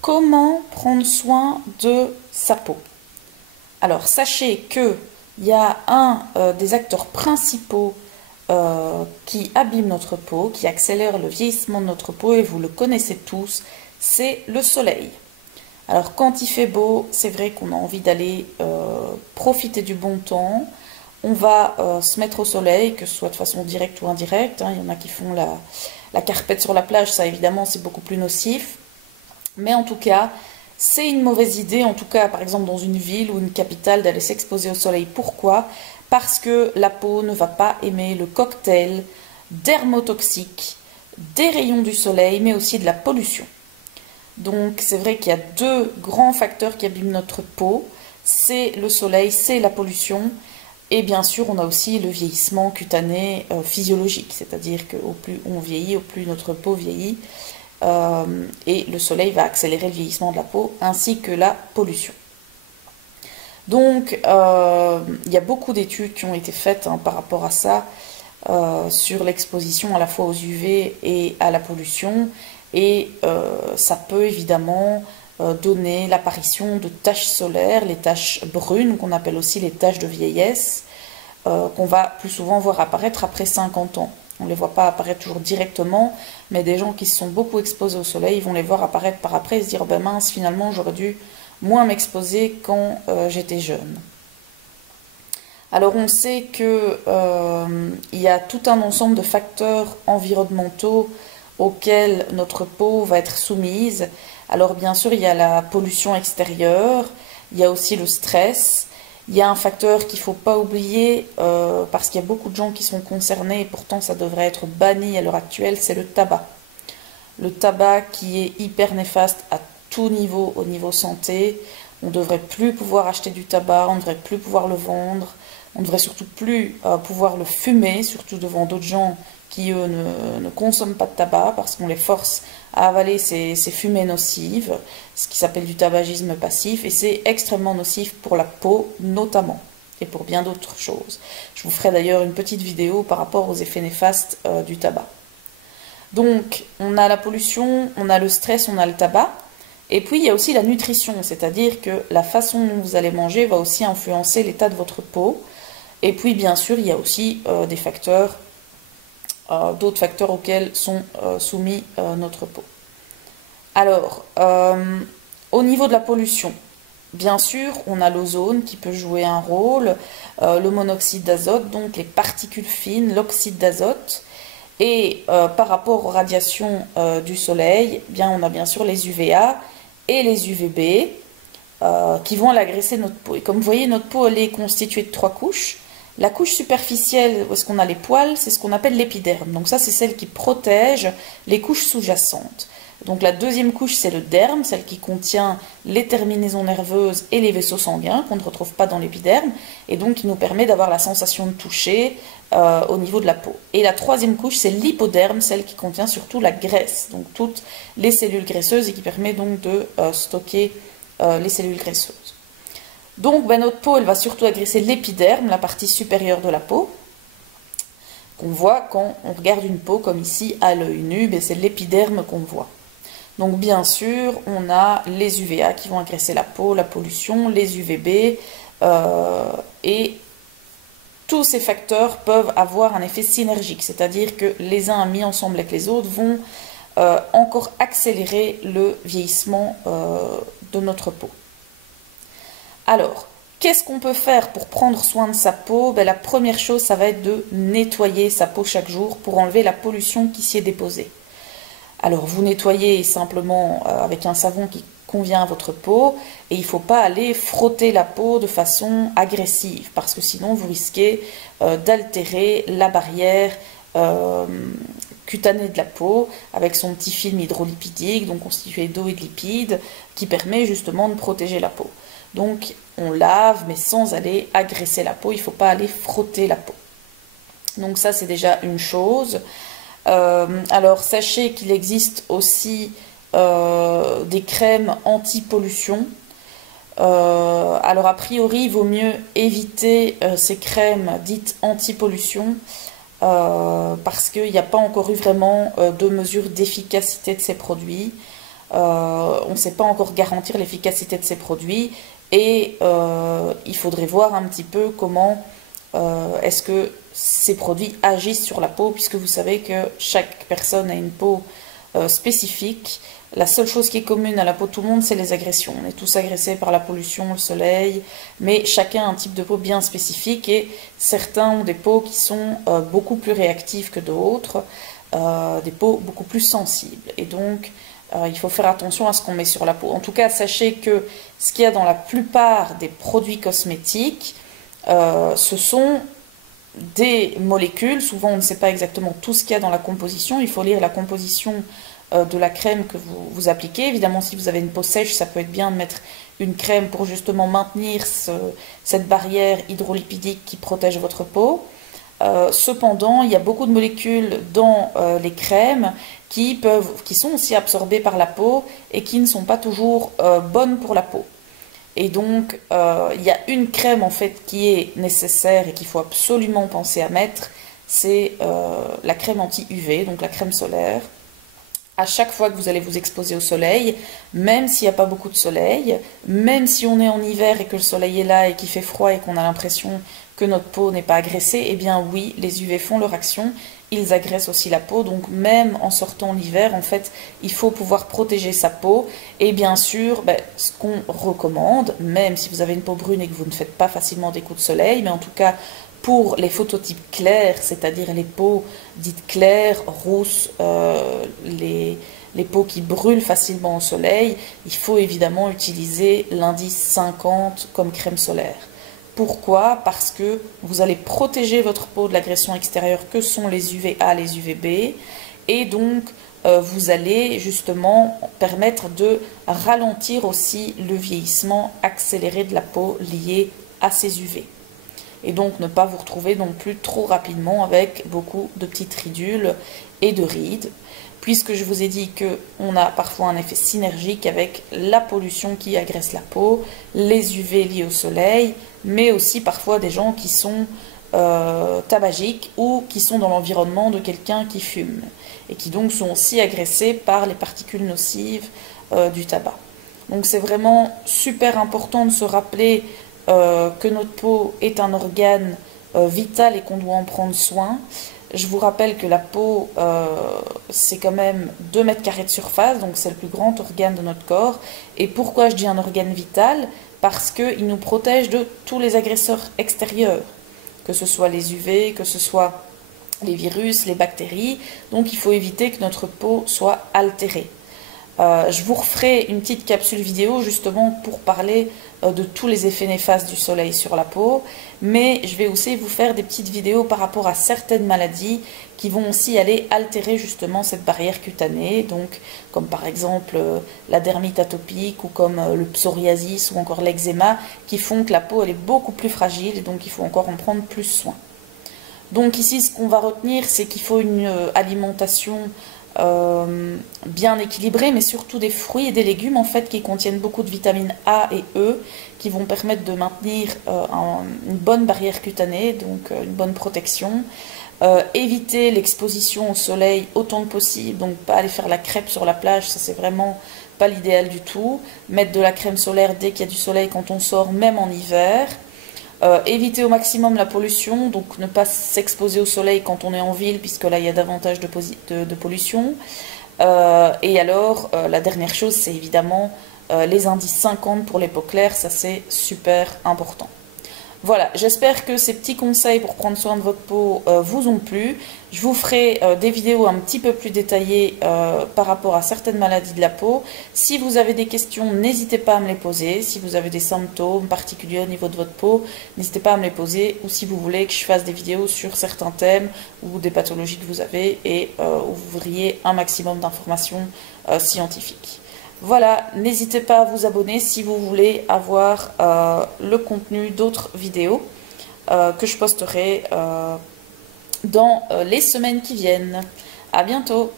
Comment prendre soin de sa peau? Alors, sachez qu'il y a un des acteurs principaux qui abîme notre peau, qui accélère le vieillissement de notre peau, et vous le connaissez tous, c'est le soleil. Alors, quand il fait beau, c'est vrai qu'on a envie d'aller profiter du bon temps. On va se mettre au soleil, que ce soit de façon directe ou indirecte. Il y en a qui font la carpette sur la plage, ça évidemment c'est beaucoup plus nocif. Mais en tout cas, c'est une mauvaise idée, en tout cas par exemple dans une ville ou une capitale, d'aller s'exposer au soleil. Pourquoi? Parce que la peau ne va pas aimer le cocktail dermotoxique des rayons du soleil, mais aussi de la pollution. Donc c'est vrai qu'il y a deux grands facteurs qui abîment notre peau, c'est le soleil, c'est la pollution, et bien sûr on a aussi le vieillissement cutané physiologique, c'est-à-dire qu'au plus on vieillit, au plus notre peau vieillit, et le soleil va accélérer le vieillissement de la peau, ainsi que la pollution. Donc il y a beaucoup d'études qui ont été faites par rapport à ça, sur l'exposition à la fois aux UV et à la pollution, et ça peut évidemment donner l'apparition de taches solaires, les taches brunes, qu'on appelle aussi les taches de vieillesse, qu'on va plus souvent voir apparaître après 50 ans. On ne les voit pas apparaître toujours directement, mais des gens qui se sont beaucoup exposés au soleil vont les voir apparaître par après et se dire, ben mince, finalement j'aurais dû moins m'exposer quand j'étais jeune. Alors on sait qu'il y a tout un ensemble de facteurs environnementaux auxquels notre peau va être soumise. Alors bien sûr, il y a la pollution extérieure, il y a aussi le stress, il y a un facteur qu'il ne faut pas oublier, parce qu'il y a beaucoup de gens qui sont concernés, et pourtant ça devrait être banni à l'heure actuelle, c'est le tabac. Le tabac qui est hyper néfaste à tout niveau, au niveau santé. On ne devrait plus pouvoir acheter du tabac, on ne devrait plus pouvoir le vendre, on ne devrait surtout plus pouvoir le fumer, surtout devant d'autres gens qui, eux, ne consomment pas de tabac, parce qu'on les force à avaler ces fumées nocives, ce qui s'appelle du tabagisme passif, et c'est extrêmement nocif pour la peau, notamment, et pour bien d'autres choses. Je vous ferai d'ailleurs une petite vidéo par rapport aux effets néfastes du tabac. Donc, on a la pollution, on a le stress, on a le tabac, et puis il y a aussi la nutrition, c'est-à-dire que la façon dont vous allez manger va aussi influencer l'état de votre peau, et puis bien sûr, il y a aussi des facteurs, d'autres facteurs auxquels sont soumis notre peau. Alors, au niveau de la pollution, bien sûr, on a l'ozone qui peut jouer un rôle, le monoxyde d'azote, donc les particules fines, l'oxyde d'azote, et par rapport aux radiations du soleil, bien, on a bien sûr les UVA et les UVB qui vont aller agresser notre peau. Et comme vous voyez, notre peau elle est constituée de 3 couches. La couche superficielle, où est-ce qu'on a les poils, c'est ce qu'on appelle l'épiderme. Donc ça, c'est celle qui protège les couches sous-jacentes. Donc la deuxième couche, c'est le derme, celle qui contient les terminaisons nerveuses et les vaisseaux sanguins, qu'on ne retrouve pas dans l'épiderme, et donc qui nous permet d'avoir la sensation de toucher au niveau de la peau. Et la troisième couche, c'est l'hypoderme, celle qui contient surtout la graisse, donc toutes les cellules graisseuses, et qui permet donc de stocker les cellules graisseuses. Donc notre peau, elle va surtout agresser l'épiderme, la partie supérieure de la peau, qu'on voit quand on regarde une peau comme ici à l'œil nu, c'est l'épiderme qu'on voit. Donc bien sûr, on a les UVA qui vont agresser la peau, la pollution, les UVB, et tous ces facteurs peuvent avoir un effet synergique, c'est-à-dire que les uns mis ensemble avec les autres vont encore accélérer le vieillissement de notre peau. Alors, qu'est-ce qu'on peut faire pour prendre soin de sa peau? La première chose, ça va être de nettoyer sa peau chaque jour pour enlever la pollution qui s'y est déposée. Alors, vous nettoyez simplement avec un savon qui convient à votre peau, et il ne faut pas aller frotter la peau de façon agressive, parce que sinon vous risquez d'altérer la barrière cutanée de la peau avec son petit film hydrolipidique, donc constitué d'eau et de lipides, qui permet justement de protéger la peau. Donc on lave, mais sans aller agresser la peau, il ne faut pas aller frotter la peau. Donc ça, c'est déjà une chose. Alors sachez qu'il existe aussi des crèmes anti-pollution. Alors a priori, il vaut mieux éviter ces crèmes dites anti-pollution parce qu'il n'y a pas encore eu vraiment de mesure d'efficacité de ces produits. on ne sait pas encore garantir l'efficacité de ces produits et il faudrait voir un petit peu comment est-ce que ces produits agissent sur la peau, puisque vous savez que chaque personne a une peau spécifique. La seule chose qui est commune à la peau de tout le monde, c'est les agressions. On est tous agressés par la pollution, le soleil, mais chacun a un type de peau bien spécifique et certains ont des peaux qui sont beaucoup plus réactives que d'autres, des peaux beaucoup plus sensibles. Et donc, il faut faire attention à ce qu'on met sur la peau. En tout cas, sachez que ce qu'il y a dans la plupart des produits cosmétiques, ce sont des molécules. Souvent, on ne sait pas exactement tout ce qu'il y a dans la composition. Il faut lire la composition de la crème que vous appliquez. Évidemment, si vous avez une peau sèche, ça peut être bien de mettre une crème pour justement maintenir cette barrière hydrolipidique qui protège votre peau. Cependant, il y a beaucoup de molécules dans les crèmes qui sont aussi absorbées par la peau et qui ne sont pas toujours bonnes pour la peau. Et donc, il y a une crème en fait qui est nécessaire et qu'il faut absolument penser à mettre, c'est la crème anti-UV, donc la crème solaire. À chaque fois que vous allez vous exposer au soleil, même s'il n'y a pas beaucoup de soleil, même si on est en hiver et que le soleil est là et qu'il fait froid et qu'on a l'impression que notre peau n'est pas agressée, eh bien oui, les UV font leur action, ils agressent aussi la peau, donc même en sortant l'hiver, en fait, il faut pouvoir protéger sa peau. Et bien sûr, ce qu'on recommande, même si vous avez une peau brune et que vous ne faites pas facilement des coups de soleil, mais en tout cas, pour les phototypes clairs, c'est-à-dire les peaux dites claires, rousses, les peaux qui brûlent facilement au soleil, il faut évidemment utiliser l'indice 50 comme crème solaire. Pourquoi? Parce que vous allez protéger votre peau de l'agression extérieure que sont les UVA, les UVB, et donc vous allez justement permettre de ralentir aussi le vieillissement accéléré de la peau lié à ces UV. Et donc ne pas vous retrouver non plus trop rapidement avec beaucoup de petites ridules et de rides, puisque je vous ai dit qu'on a parfois un effet synergique avec la pollution qui agresse la peau, les UV liés au soleil, mais aussi parfois des gens qui sont tabagiques ou qui sont dans l'environnement de quelqu'un qui fume, et qui donc sont aussi agressés par les particules nocives du tabac. Donc c'est vraiment super important de se rappeler que notre peau est un organe vital et qu'on doit en prendre soin. Je vous rappelle que la peau, c'est quand même 2 mètres carrés de surface, donc c'est le plus grand organe de notre corps. Et pourquoi je dis un organe vital? Parce qu'il nous protège de tous les agresseurs extérieurs, que ce soit les UV, que ce soit les virus, les bactéries. Donc il faut éviter que notre peau soit altérée. Je vous referai une petite capsule vidéo justement pour parler de tous les effets néfastes du soleil sur la peau, mais je vais aussi vous faire des petites vidéos par rapport à certaines maladies qui vont aussi aller altérer justement cette barrière cutanée, donc comme par exemple la dermite atopique ou comme le psoriasis ou encore l'eczéma, qui font que la peau elle est beaucoup plus fragile et donc il faut encore en prendre plus soin. Donc ici ce qu'on va retenir, c'est qu'il faut une alimentation bien équilibré, mais surtout des fruits et des légumes en fait qui contiennent beaucoup de vitamines A et E qui vont permettre de maintenir une bonne barrière cutanée, donc une bonne protection. Éviter l'exposition au soleil autant que possible, donc pas aller faire la crêpe sur la plage, ça c'est vraiment pas l'idéal du tout. Mettre de la crème solaire dès qu'il y a du soleil quand on sort, même en hiver. Éviter au maximum la pollution, donc ne pas s'exposer au soleil quand on est en ville, puisque là il y a davantage de pollution. Et alors, la dernière chose, c'est évidemment les indices 50 pour les peaux claires, ça c'est super important. Voilà, j'espère que ces petits conseils pour prendre soin de votre peau vous ont plu. Je vous ferai des vidéos un petit peu plus détaillées par rapport à certaines maladies de la peau. Si vous avez des questions, n'hésitez pas à me les poser. Si vous avez des symptômes particuliers au niveau de votre peau, n'hésitez pas à me les poser. Ou si vous voulez que je fasse des vidéos sur certains thèmes ou des pathologies que vous avez et où vous voudriez un maximum d'informations scientifiques. Voilà, n'hésitez pas à vous abonner si vous voulez avoir le contenu d'autres vidéos que je posterai dans les semaines qui viennent. À bientôt!